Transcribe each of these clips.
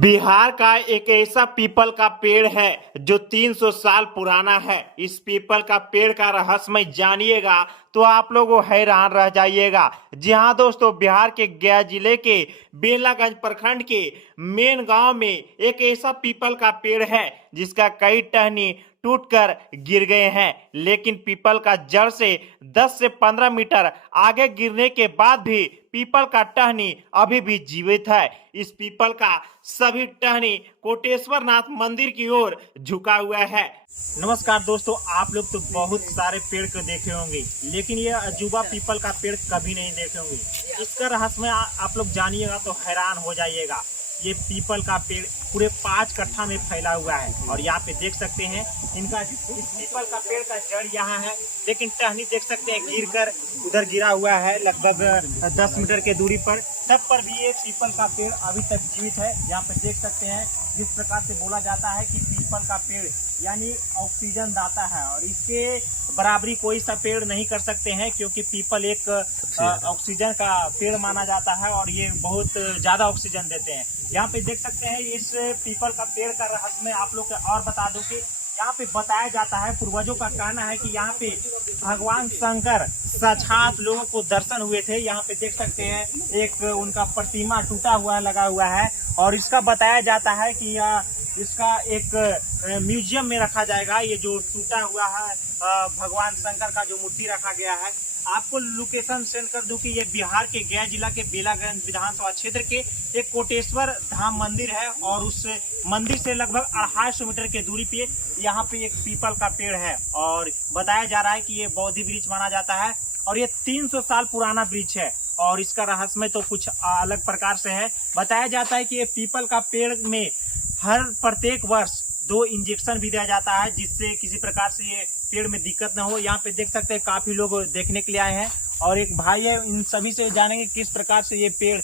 बिहार का एक ऐसा पीपल का पेड़ है जो 300 साल पुराना है। इस पीपल का पेड़ का रहस्यमय जानिएगा तो आप लोग हैरान रह जाइएगा। जी हाँ दोस्तों, बिहार के गया जिले के बेलागंज प्रखंड के मेन गांव में एक ऐसा पीपल का पेड़ है जिसका कई टहनी टूटकर गिर गए हैं, लेकिन पीपल का जड़ से 10 से 15 मीटर आगे गिरने के बाद भी पीपल का टहनी अभी भी जीवित है। इस पीपल का सभी टहनी कोटेश्वर नाथ मंदिर की ओर झुका हुआ है। नमस्कार दोस्तों, आप लोग तो बहुत सारे पेड़ को देखे होंगे, लेकिन ये अजूबा पीपल का पेड़ कभी नहीं देखे होंगे। इसका रहस्य आप लोग जानिएगा तो हैरान हो जाइएगा। ये पीपल का पेड़ पूरे 5 कट्ठा में फैला हुआ है और यहाँ पे देख सकते हैं इनका इस पीपल का पेड़ का जड़ यहाँ है, लेकिन टहनी देख सकते हैं गिरकर उधर गिरा हुआ है लगभग 10 मीटर के दूरी पर। तब पर भी ये पीपल का पेड़ अभी तक जीवित है। यहाँ पे देख सकते हैं जिस प्रकार से बोला जाता है कि पीपल का पेड़ यानी ऑक्सीजन दाता है और इसके बराबरी कोई सा पेड़ नहीं कर सकते हैं, क्योंकि पीपल एक ऑक्सीजन का पेड़ माना जाता है और ये बहुत ज्यादा ऑक्सीजन देते हैं। यहाँ पे देख सकते हैं इस पीपल का पेड़ का रहस्य मैं आप लोग को और बता दूं कि यहाँ पे बताया जाता है, पूर्वजों का कहना है कि यहाँ पे भगवान शंकर साक्षात लोगों को दर्शन हुए थे। यहाँ पे देख सकते हैं एक उनका प्रतिमा टूटा हुआ लगा हुआ है और इसका बताया जाता है कि इसका एक म्यूजियम में रखा जाएगा। ये जो टूटा हुआ है भगवान शंकर का जो मूर्ति रखा गया है, आपको लोकेशन सेंड कर दूं कि ये बिहार के गया जिला के बेलागंज विधानसभा क्षेत्र के एक कोटेश्वर धाम मंदिर है और उस मंदिर से लगभग 250 मीटर के दूरी पे यहाँ पे एक पीपल का पेड़ है और बताया जा रहा है कि ये बौद्धि वृक्ष माना जाता है और ये 300 साल पुराना वृक्ष है और इसका रहस्य तो कुछ अलग प्रकार से है। बताया जाता है कि ये पीपल का पेड़ में हर प्रत्येक वर्ष 2 इंजेक्शन भी दिया जाता है, जिससे किसी प्रकार से ये पेड़ में दिक्कत न हो। यहाँ पे देख सकते हैं काफी लोग देखने के लिए आए हैं और एक भाई है, इन सभी से जानेंगे किस प्रकार से ये पेड़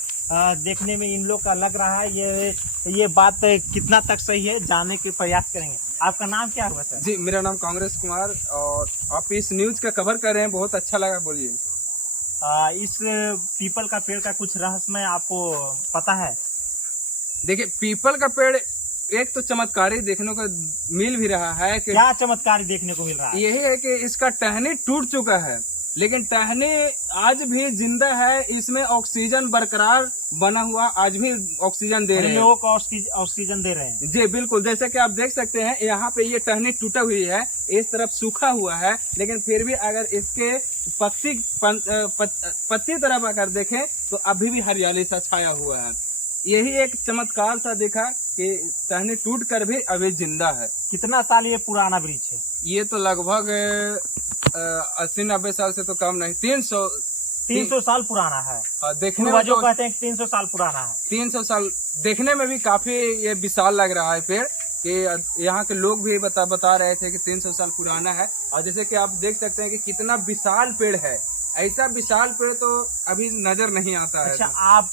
देखने में इन लोग का लग रहा है। ये बात कितना तक सही है जानने के प्रयास करेंगे। आपका नाम क्या हुआ सर? जी, मेरा नाम कांग्रेस कुमार और आप इस न्यूज का कवर कर रहे हैं, बहुत अच्छा लगा। बोलिए। इस पीपल का पेड़ का कुछ रहस्य आपको पता है? देखिए, पीपल का पेड़ एक तो चमत्कारी देखने को मिल भी रहा है कि क्या चमत्कारी देखने को मिल रहा है? यही है कि इसका टहनी टूट चुका है, लेकिन टहनी आज भी जिंदा है। इसमें ऑक्सीजन बरकरार बना हुआ, आज भी ऑक्सीजन दे रहे हैं, लोगों को ऑक्सीजन दे रहे हैं। जी बिल्कुल, जैसे कि आप देख सकते हैं यहाँ पे ये टहनी टूटा हुई है, इस तरफ सूखा हुआ है, लेकिन फिर भी अगर इसके पत्ती तरफ अगर देखें तो अभी भी हरियाली सा छाया हुआ है। यही एक चमत्कार सा देखा कि टहनी टूट कर भी अभी जिंदा है। कितना साल ये पुराना वृक्ष है? ये तो लगभग 80-90 साल से तो कम नहीं, 300 साल पुराना है। देखने में जो कहते हैं 300 साल पुराना है। 300 साल देखने में भी काफी ये विशाल लग रहा है पेड़ कि यहाँ के लोग भी बता रहे थे कि 300 साल पुराना है। और जैसे कि आप देख सकते हैं कि कितना विशाल पेड़ है, ऐसा विशाल पेड़ तो अभी नजर नहीं आता है। अच्छा, आप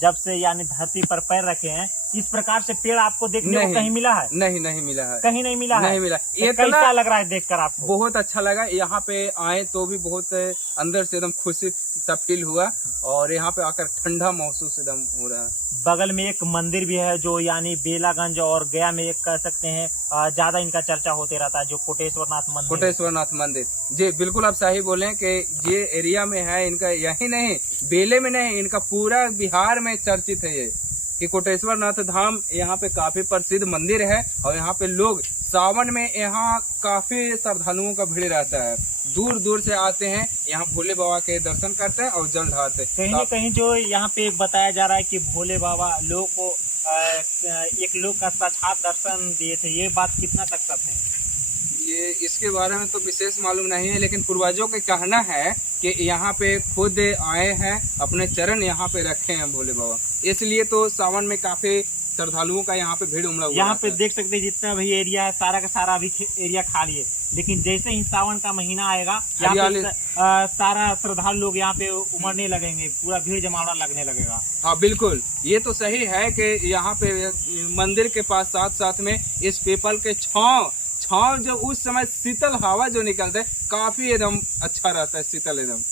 जब से यानी धरती पर पैर रखे हैं, इस प्रकार से पेड़ आपको देखने को कहीं मिला है? नहीं मिला है, कहीं नहीं मिला है। नहीं मिला। ये कैसा लग रहा है देखकर आपको? बहुत अच्छा लगा। यहाँ पे आए तो भी बहुत अंदर से एकदम खुशी सा फील हुआ और यहाँ पे आकर ठंडा महसूस एकदम हो रहा है। बगल में एक मंदिर भी है जो यानी बेलागंज और गया में एक कह सकते हैं ज्यादा इनका चर्चा होते रहता है, जो कोटेश्वर नाथ मंदिर। कोटेश्वर नाथ मंदिर, जी बिल्कुल आप सही बोले कि ये एरिया में है इनका, यही नहीं बेले में नहीं, इनका पूरा बिहार में चर्चित है ये कि कोटेश्वर नाथ धाम यहाँ पे काफी प्रसिद्ध मंदिर है और यहाँ पे लोग सावन में यहाँ काफी श्रद्धालुओं का भीड़ रहता है। दूर दूर से आते हैं, यहाँ भोले बाबा के दर्शन करते हैं और जल ढारते हैं। कहीं न कहीं जो यहाँ पे बताया जा रहा है कि भोले बाबा लोगों को एक लोग का साक्षात दर्शन दिए थे, ये बात कितना तक सत्य है? ये इसके बारे में तो विशेष मालूम नहीं है, लेकिन पूर्वजों का कहना है कि यहाँ पे खुद आए हैं, अपने चरण यहाँ पे रखे हैं भोले बाबा, इसलिए तो सावन में काफी श्रद्धालुओं का यहाँ पे भीड़ उमड़ा हुआ। यहाँ पे देख सकते हैं जितना भी एरिया है सारा का सारा अभी एरिया खाली है, लेकिन जैसे ही सावन का महीना आएगा यहाँ पे सारा श्रद्धालु लोग यहाँ पे उमड़ने लगेंगे, पूरा भीड़ जमावड़ा लगने लगेगा। हाँ बिल्कुल, ये तो सही है कि यहाँ पे मंदिर के पास साथ साथ में इस पीपल के छांव जो उस समय शीतल हवा जो निकलता है काफी एकदम अच्छा रहता है, शीतल एकदम।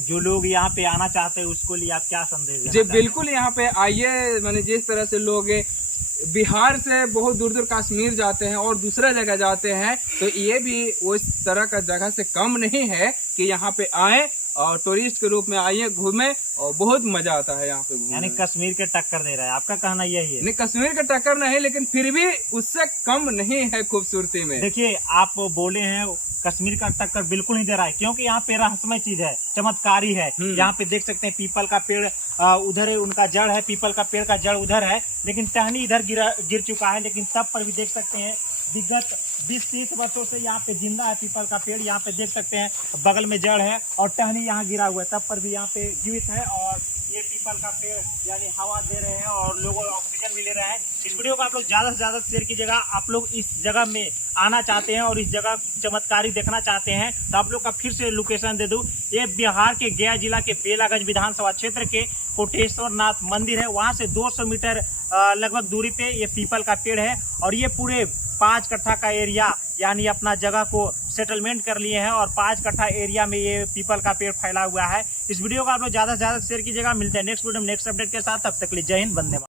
जो लोग यहाँ पे आना चाहते हैं उसको लिए आप क्या संदेश देना जी चाहते हैं? बिल्कुल यहाँ पे आइए। मैंने जिस तरह से लोग बिहार से बहुत दूर दूर कश्मीर जाते हैं और दूसरा जगह जाते हैं, तो ये भी उस तरह का जगह से कम नहीं है कि यहाँ पे आए और टूरिस्ट के रूप में आइए, घूमें, और बहुत मजा आता है यहाँ पे घूमने यानी में। कश्मीर के टक्कर दे रहा है, आपका कहना यही है? नहीं, कश्मीर का टक्कर नहीं, लेकिन फिर भी उससे कम नहीं है खूबसूरती में। देखिए, आप बोले हैं कश्मीर का टक्कर बिल्कुल नहीं दे रहा है, क्योंकि यहाँ पे रहस्यमय चीज है, चमत्कारी है। यहाँ पे देख सकते हैं पीपल का पेड़ उधर है, उनका जड़ है, पीपल का पेड़ का जड़ उधर है, लेकिन टहनी इधर गिर चुका है। लेकिन तब पर भी देख सकते हैं विगत 20-30 वर्षों से यहाँ पे जिंदा है पीपल का पेड़। यहाँ पे देख सकते हैं बगल में जड़ है और टहनी यहाँ गिरा हुआ है, तब पर भी यहाँ पे जीवित है। और ये पीपल का पेड़ यानी हवा दे रहे हैं और लोगों ऑक्सीजन भी ले रहे हैं। इस वीडियो को आप लोग ज्यादा से ज्यादा शेयर कीजिएगा। आप लोग इस जगह में आना चाहते हैं और इस जगह चमत्कारी देखना चाहते हैं तो आप लोग का फिर से लोकेशन दे दूं। ये बिहार के गया जिला के बेलागंज विधानसभा क्षेत्र के कोटेश्वर नाथ मंदिर है, वहां से 200 मीटर लगभग दूरी पे ये पीपल का पेड़ है। और ये पूरे 5 कट्ठा का एरिया यानी अपना जगह को सेटलमेंट कर लिए हैं और 5 कट्ठा एरिया में ये पीपल का पेड़ फैला हुआ है। इस वीडियो को आप लोग ज्यादा से ज्यादा शेयर कीजिएगा। मिलते हैं नेक्स्ट वीडियो में नेक्स्ट अपडेट के साथ, तब तक के लिए जय हिंद, वंदे मातरम।